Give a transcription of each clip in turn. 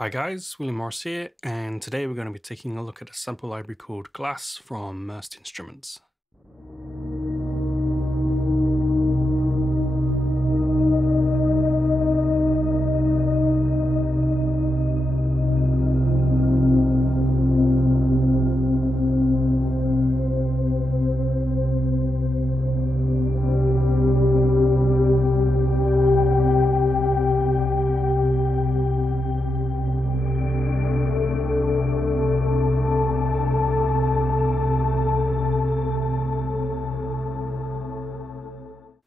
Hi guys, William Morris here, and today we're going to be taking a look at a sample library called Glass from Murst Instruments.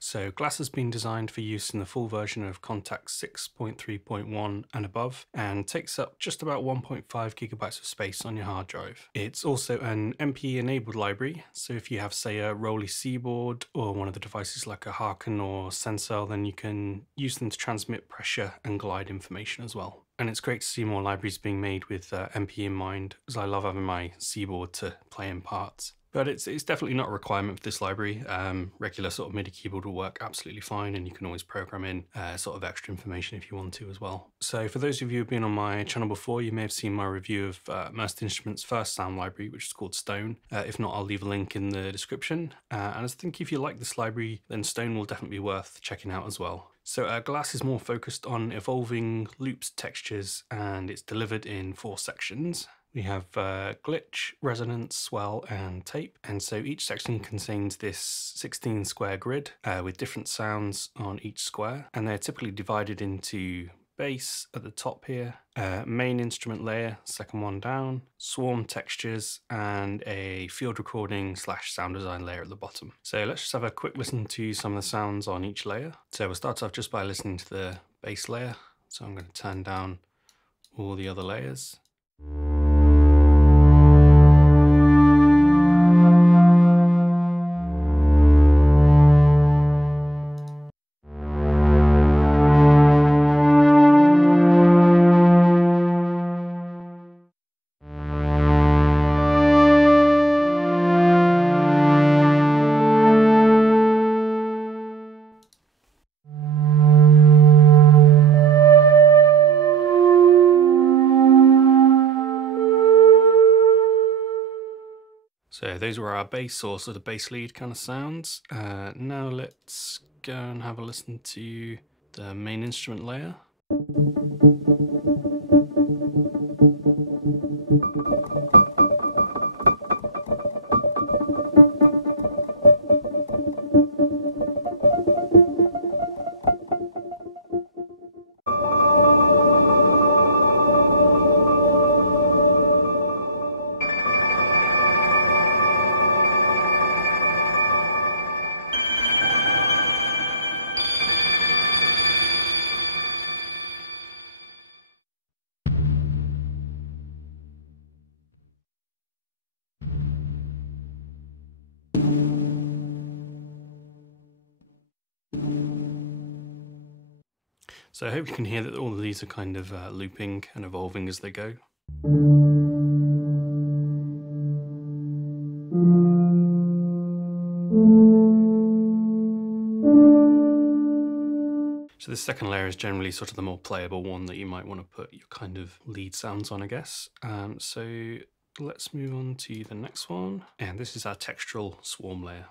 So Glass has been designed for use in the full version of Kontakt 6.3.1 and above, and takes up just about 1.5 gigabytes of space on your hard drive. It's also an MPE enabled library, so if you have say a Rolly C board or one of the devices like a Harken or Sensel, then you can use them to transmit pressure and glide information as well. And it's great to see more libraries being made with MPE in mind, as I love having my C board to play in parts. But it's definitely not a requirement for this library. Regular sort of MIDI keyboard will work absolutely fine, and you can always program in sort of extra information if you want to as well. So for those of you who've been on my channel before, you may have seen my review of Murst Instruments' first sound library, which is called Stone. If not, I'll leave a link in the description. And I think if you like this library, then Stone will definitely be worth checking out as well. So Glass is more focused on evolving loops, textures, and it's delivered in 4 sections. We have glitch, resonance, swell, and tape. And so each section contains this 16 square grid with different sounds on each square. And they're typically divided into bass at the top here, main instrument layer, second one down, swarm textures, and a field recording / sound design layer at the bottom. So let's just have a quick listen to some of the sounds on each layer. So we'll start off just by listening to the bass layer. So I'm going to turn down all the other layers. So those were our bass or sort of bass lead kind of sounds. Now let's go and have a listen to the main instrument layer. So I hope you can hear that all of these are kind of looping and evolving as they go. So the second layer is generally sort of the more playable one that you might want to put your kind of lead sounds on, I guess. So let's move on to the next one. And this is our Textural Swarm layer.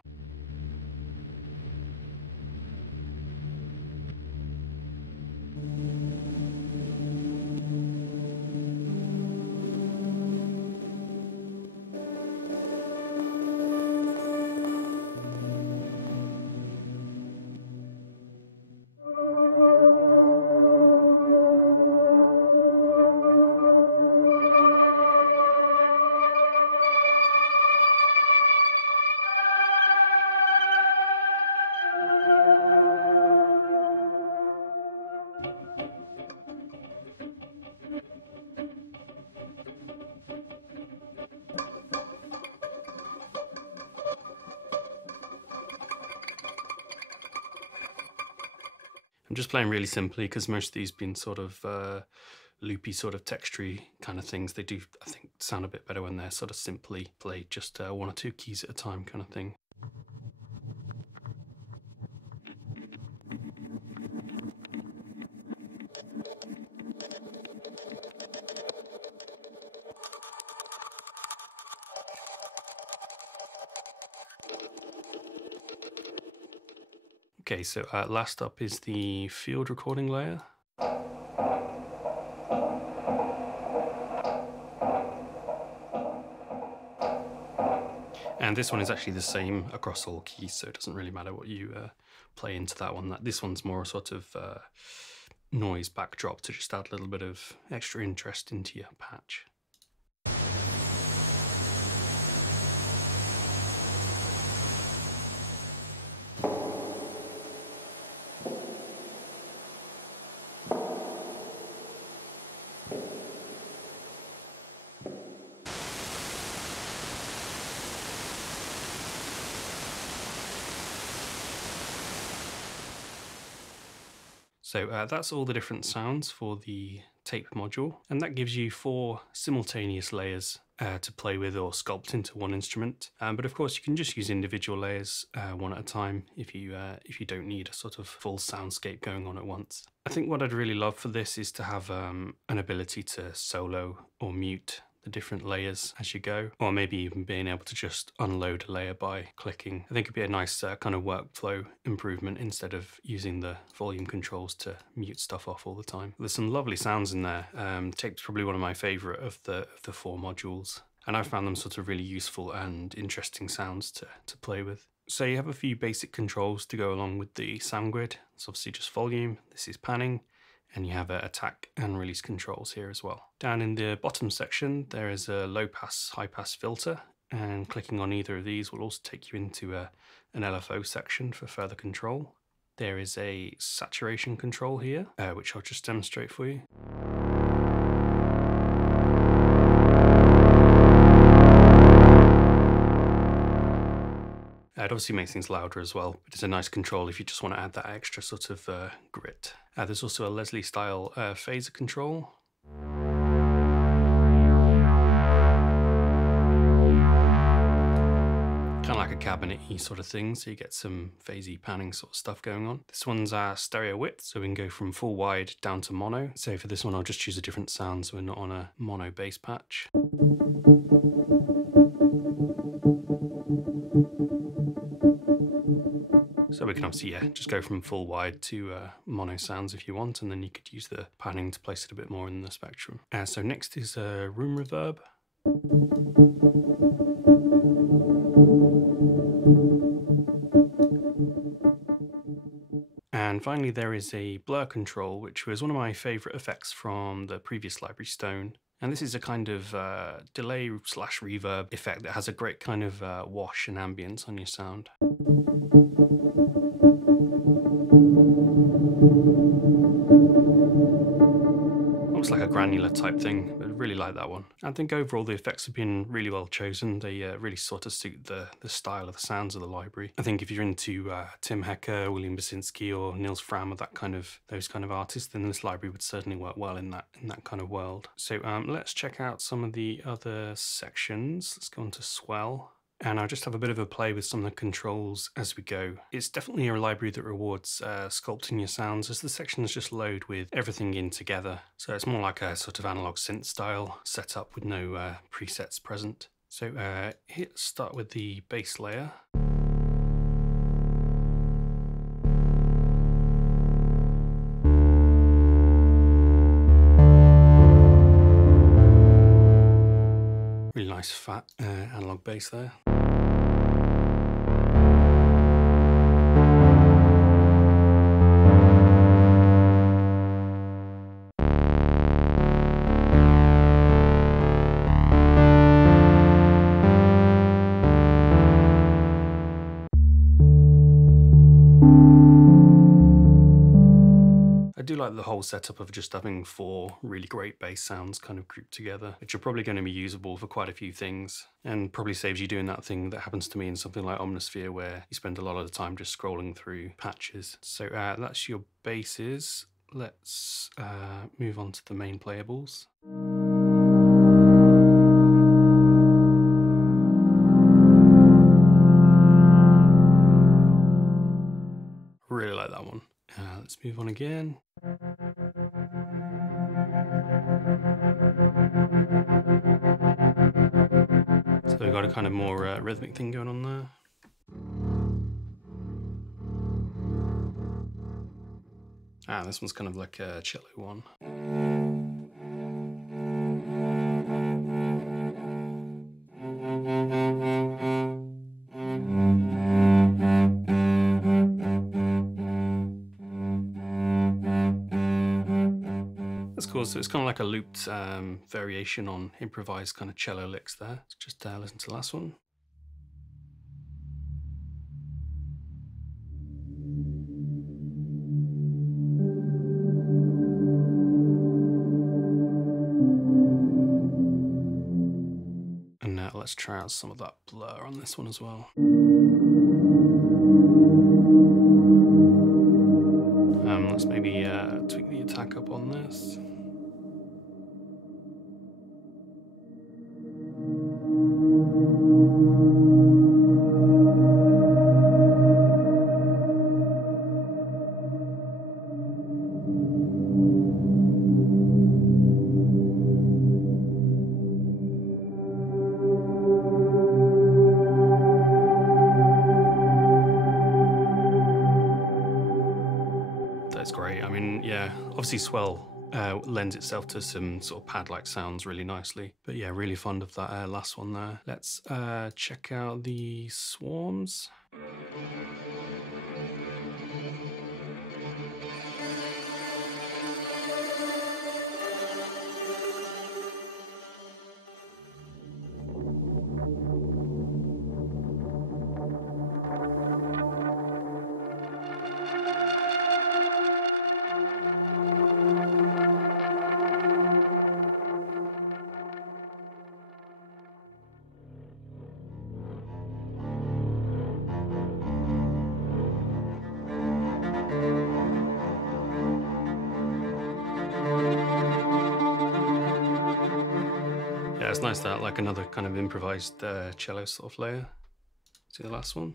I'm just playing really simply because most of these been sort of loopy, sort of textury kind of things. They do, I think, sound a bit better when they're sort of simply played just 1 or 2 keys at a time kind of thing. Okay, so last up is the field recording layer. And this one is actually the same across all keys, so it doesn't really matter what you play into that one. This one's more a sort of noise backdrop to just add a little bit of extra interest into your patch. So that's all the different sounds for the tape module, and that gives you 4 simultaneous layers to play with or sculpt into one instrument. But of course you can just use individual layers one at a time if you don't need a sort of full soundscape going on at once. I think what I'd really love for this is to have an ability to solo or mute the different layers as you go, or maybe even being able to just unload a layer by clicking. I think it'd be a nice kind of workflow improvement instead of using the volume controls to mute stuff off all the time. There's some lovely sounds in there. Tape's probably one of my favorite of the 4 modules, and I found them sort of really useful and interesting sounds to play with. So you have a few basic controls to go along with the sound grid. It's obviously just volume, this is panning, and you have attack and release controls here as well. Down in the bottom section there is a low pass, high pass filter, and clicking on either of these will also take you into an LFO section for further control. There is a saturation control here, which I'll just demonstrate for you. It obviously makes things louder as well, but it's a nice control if you just want to add that extra sort of grit. There's also a Leslie style phaser control. Kind of like a cabinet-y sort of thing, so you get some phasey panning sort of stuff going on. This one's stereo width, so we can go from full wide down to mono. So for this one I'll just choose a different sound so we're not on a mono bass patch. So we can obviously, just go from full wide to mono sounds if you want, and then you could use the panning to place it a bit more in the spectrum. So next is room reverb. And finally there is a blur control, which was one of my favourite effects from the previous library Stone. And this is a kind of delay / reverb effect that has a great kind of wash and ambience on your sound. Almost like a granular type thing, but I really like that one. I think overall the effects have been really well chosen. They really sort of suit the style of the sounds of the library. I think if you're into Tim Hecker, William Basinski, or Niels Frammer, those kind of artists, then this library would certainly work well in that kind of world. So let's check out some of the other sections. Let's go on to swell. And I'll just have a bit of a play with some of the controls as we go. It's definitely a library that rewards sculpting your sounds, as the sections just load with everything in together. So it's more like a sort of analog synth style setup with no presets present. So let's start with the bass layer. Really nice fat analog bass there. I do like the whole setup of just having 4 really great bass sounds kind of grouped together, which are probably going to be usable for quite a few things, and probably saves you doing that thing that happens to me in something like Omnisphere where you spend a lot of the time just scrolling through patches. So that's your basses. Let's move on to the main playables. Really like that one. Let's move on again. So we've got a kind of more rhythmic thing going on there. Ah, this one's kind of like a cello one. That's cool. So it's kind of like a looped variation on improvised kind of cello licks there. Let's just listen to the last one. And now let's try out some of that blur on this one as well. Let's maybe tweak the attack up on this. That's great. I mean, yeah, obviously swell lends itself to some sort of pad-like sounds really nicely. But yeah, really fond of that last one there. Let's check out the swarms. Yeah, it's nice that like another kind of improvised cello sort of layer. See the last one?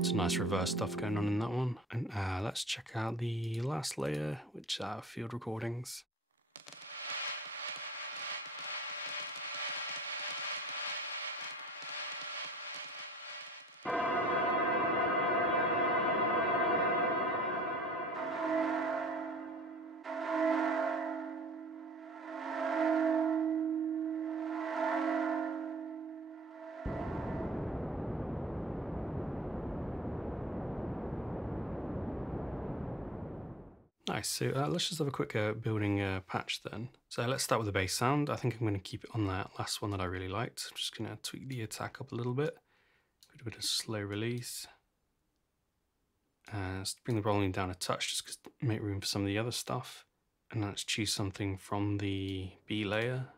It's nice reverse stuff going on in that one. And let's check out the last layer, which are field recordings. Nice, so let's just have a quick building patch then. So let's start with the bass sound. I think I'm going to keep it on that last one that I really liked. I'm just going to tweak the attack up a little bit. Put a bit of slow release. Let's bring the rolling down a touch just to make room for some of the other stuff. And let's choose something from the B layer.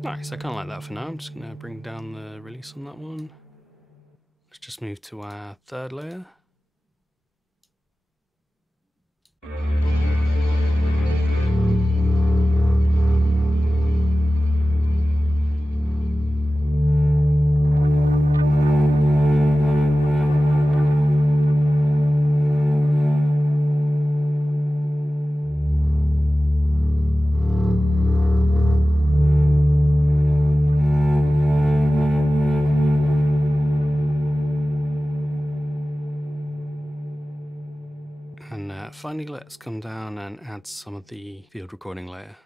Nice, I kind of like that for now. I'm just going to bring down the release on that one. Let's just move to our third layer. And finally, let's come down and add some of the field recording layer.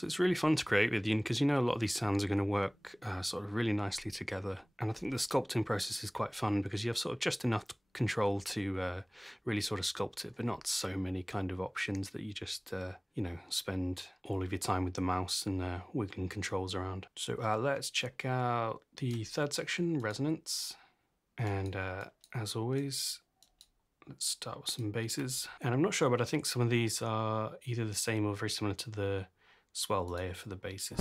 So it's really fun to create with you because you know a lot of these sounds are going to work sort of really nicely together. And I think the sculpting process is quite fun because you have sort of just enough control to really sort of sculpt it, but not so many kind of options that you just, you know, spend all of your time with the mouse and wiggling controls around. So let's check out the third section, resonance. And as always, let's start with some basses. And I'm not sure, but I think some of these are either the same or very similar to the swell layer for the basses.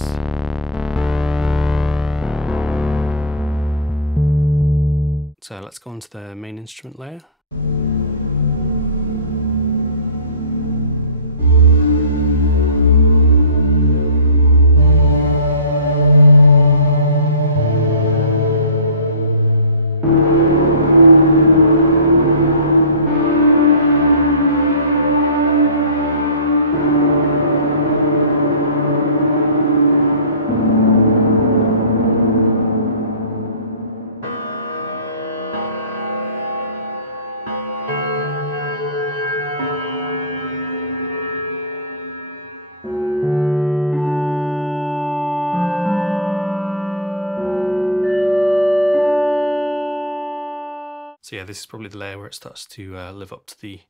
So let's go on to the main instrument layer. So yeah, this is probably the layer where it starts to live up to the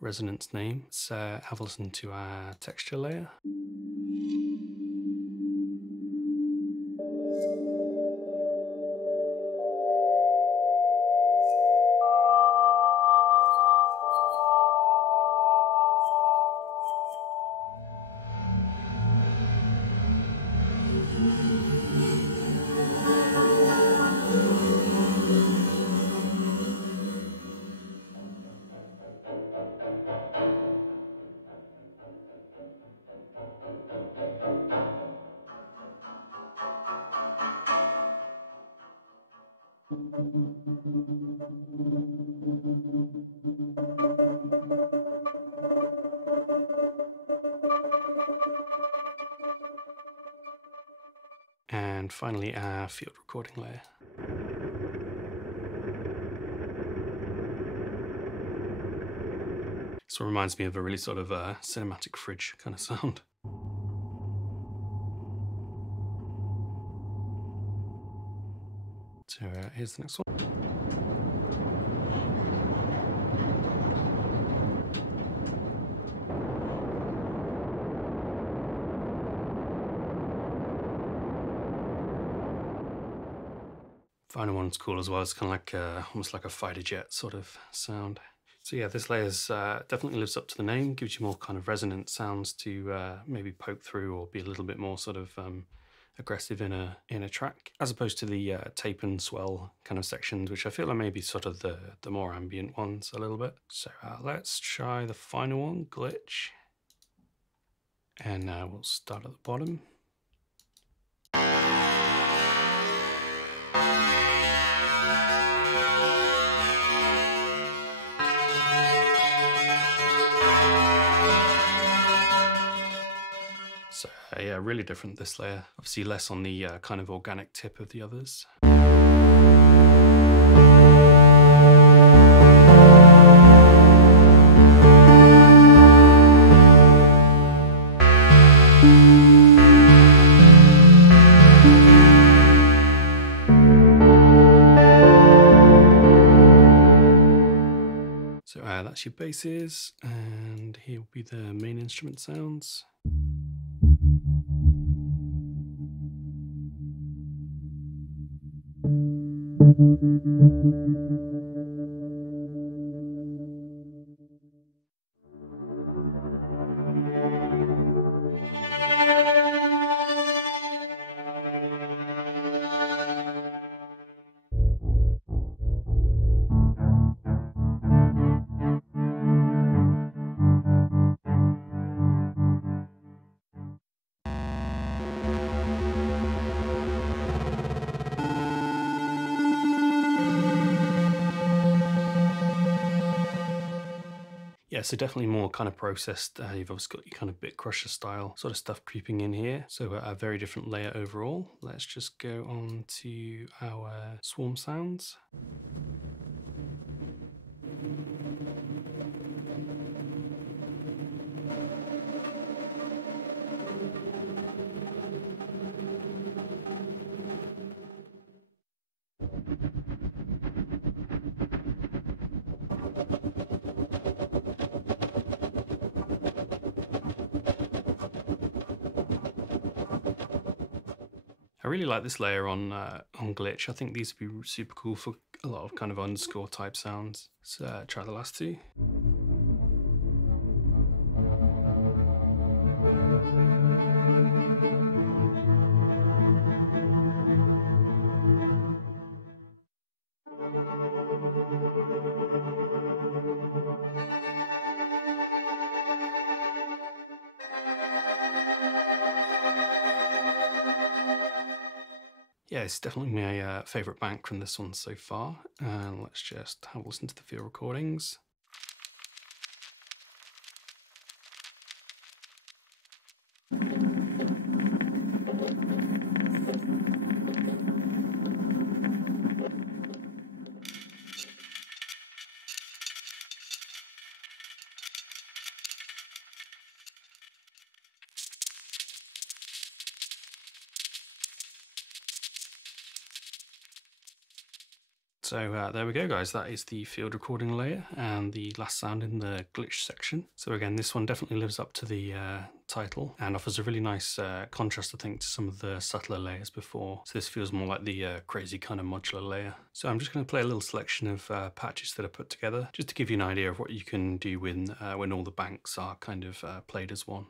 resonance name. Let's have a listen to our texture layer. And finally our field recording layer. So it reminds me of a really sort of cinematic fridge kind of sound. So here's the next one. Final one's cool as well. It's kind of like almost like a fighter jet sort of sound. So yeah, this layer's definitely lives up to the name, gives you more kind of resonant sounds to maybe poke through or be a little bit more sort of aggressive in a track, as opposed to the tape and swell kind of sections, which I feel are maybe sort of the more ambient ones a little bit. So let's try the final one, glitch. And we'll start at the bottom. So yeah, really different this layer. Obviously less on the kind of organic tip of the others. So that's your basses, and here will be the main instrument sounds. Yeah, so definitely more kind of processed. You've obviously got your kind of bit crusher style sort of stuff creeping in here. So a very different layer overall. Let's just go on to our swarm sounds. I really like this layer on glitch. I think these would be super cool for a lot of kind of underscore type sounds. Let's try the last two. Yeah, it's definitely my favourite bank from this one so far. And let's just have a listen to the field recordings. So there we go, guys. That is the field recording layer and the last sound in the glitch section. So again, this one definitely lives up to the title and offers a really nice contrast, I think, to some of the subtler layers before. So this feels more like the crazy kind of modular layer. So I'm just going to play a little selection of patches that I put together, just to give you an idea of what you can do when all the banks are kind of played as one.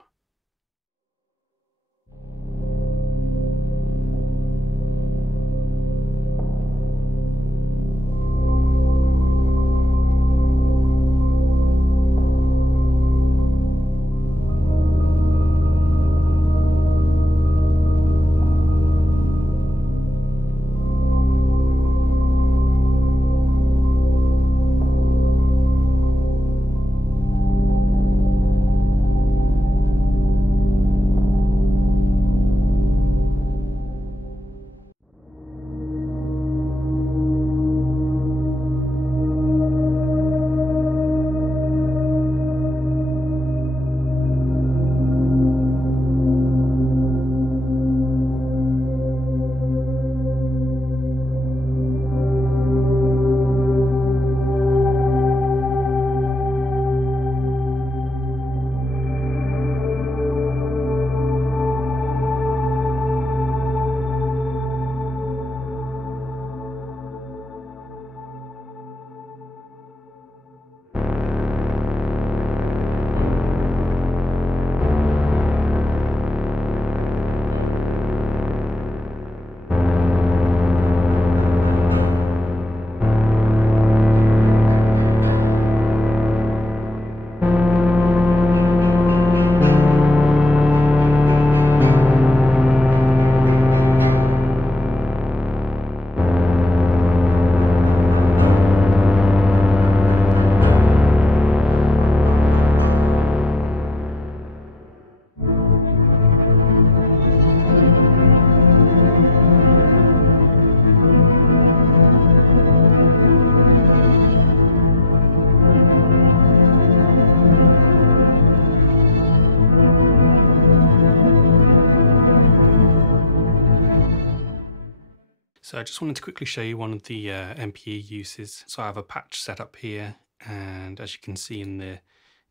So I just wanted to quickly show you one of the MPE uses. So I have a patch set up here, and as you can see in the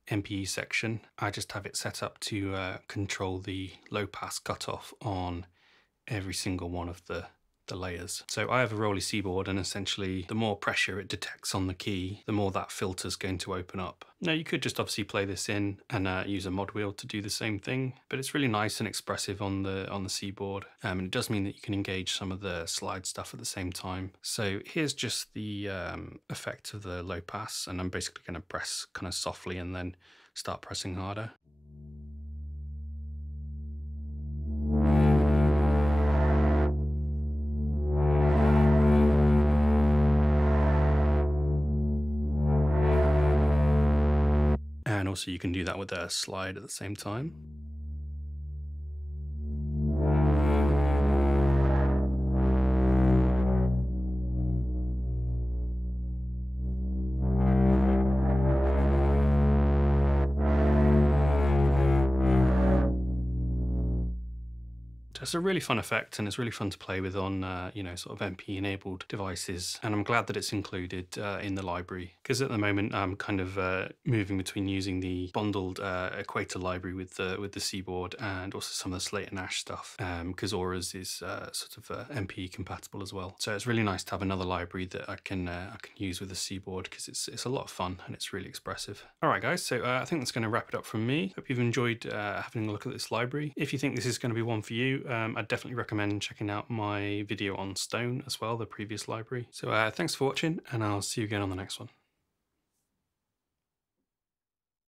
MPE section, I just have it set up to control the low pass cutoff on every single one of the layers. So I have a Rolly C board, and essentially the more pressure it detects on the key, the more that filter's going to open up. Now you could just obviously play this in and use a mod wheel to do the same thing, but it's really nice and expressive on the C board, and it does mean that you can engage some of the slide stuff at the same time. So here's just the effect of the low pass, and I'm basically going to press kind of softly and then start pressing harder. And also you can do that with a slide at the same time. It's a really fun effect, and it's really fun to play with on, you know, sort of MP enabled devices. And I'm glad that it's included in the library, because at the moment I'm kind of moving between using the bundled Equator library with the Seaboard and also some of the Slate and Ash stuff, because Aura's is sort of MP compatible as well. So it's really nice to have another library that I can use with the Seaboard, because it's a lot of fun and it's really expressive. All right, guys. So I think that's going to wrap it up from me. Hope you've enjoyed having a look at this library. If you think this is going to be one for you, I'd definitely recommend checking out my video on Stone as well, the previous library. So thanks for watching, and I'll see you again on the next one.